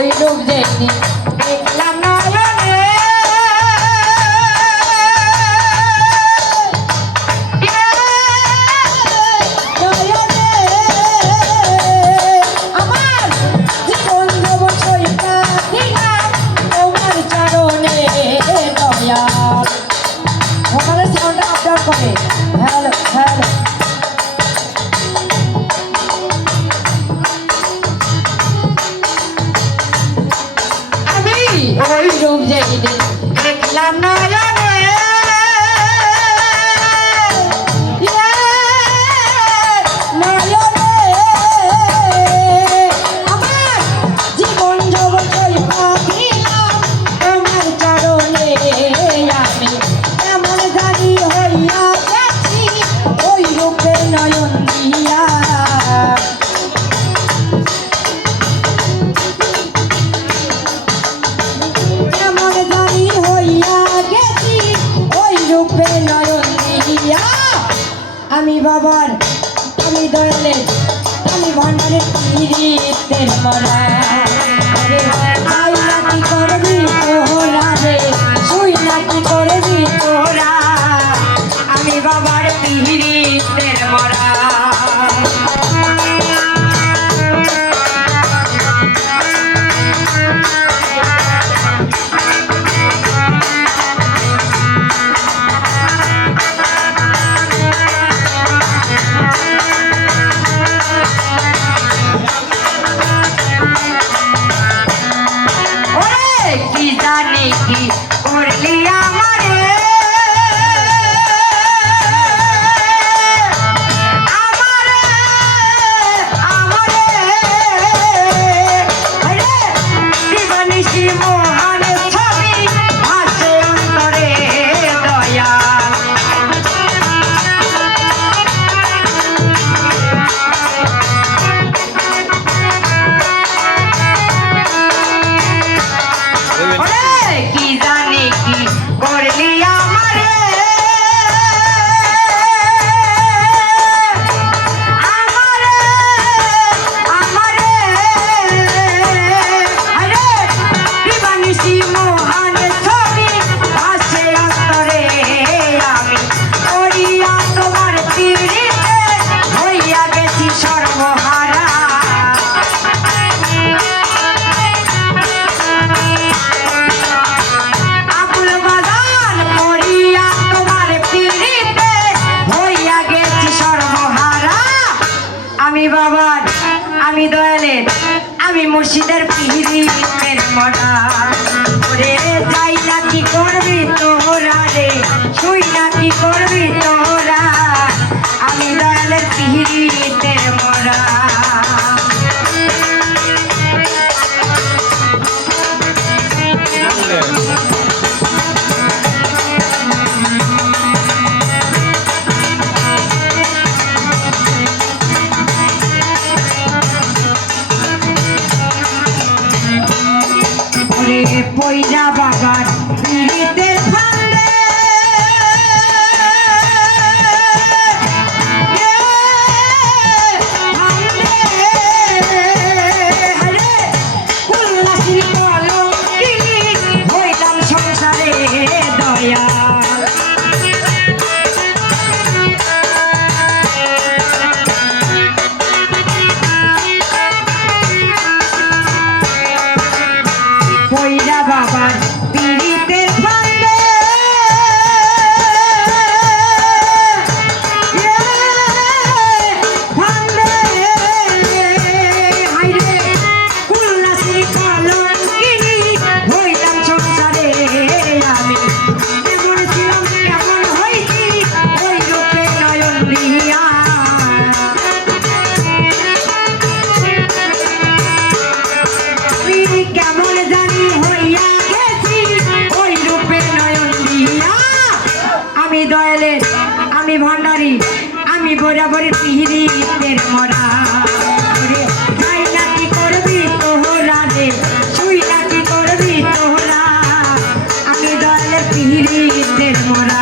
ওই রূপ যেদিন দেখলাম নয়নে আমার জীবন দেব সইটা দিলাম তোমার চরণে দয়া ভোকালের সাউন্ডটা আপডাউন করে হ্যালো হ্যালো ওই রূপ যেদিন দেখলাম নয়নে নয়নে আমার জীবন জগৎ দিলাম তোমার চরণে আমি এমন জানি হইয়া গেছি ওই রূপে নয়ন দিয়া আমি বাবার আমি দয়ালে আমি ভান্ডারের পীড়িতের মরা আই নাকি করবি তোরা রে শুই নাকি করবি তোরা আমি বাবার পীড়িতের মরা আমি দয়ালের আমি মুর্শিদের পীড়িতের মরা ওরে যাই না কি করবি তোরা রে শুই না কি করবি তোরা আমি দয়ালের পীড়িতের মরা পয়রা বাগান পীড়িতের ফান্দে উল্লাসির কলঙ্কিনী হইলাম সংসারে দয়া বাবার পীড়িতের ফান্দে ফান্দে হাইরে উল্লাসির কলঙ্কিনী হইলাম সংসারে আমি কেমন ছিলাম কেমন হইছি ওই রূপে নয়ন দিয়া কেমন জানি হইয়া আমি দয়ালের আমি ভান্ডারি আমি বরাবরের পীড়িতের মরা যাই নাকি করবি তোরা রে শুই নাকি করবি তোরা আমি দয়ালের পীড়িতের মরা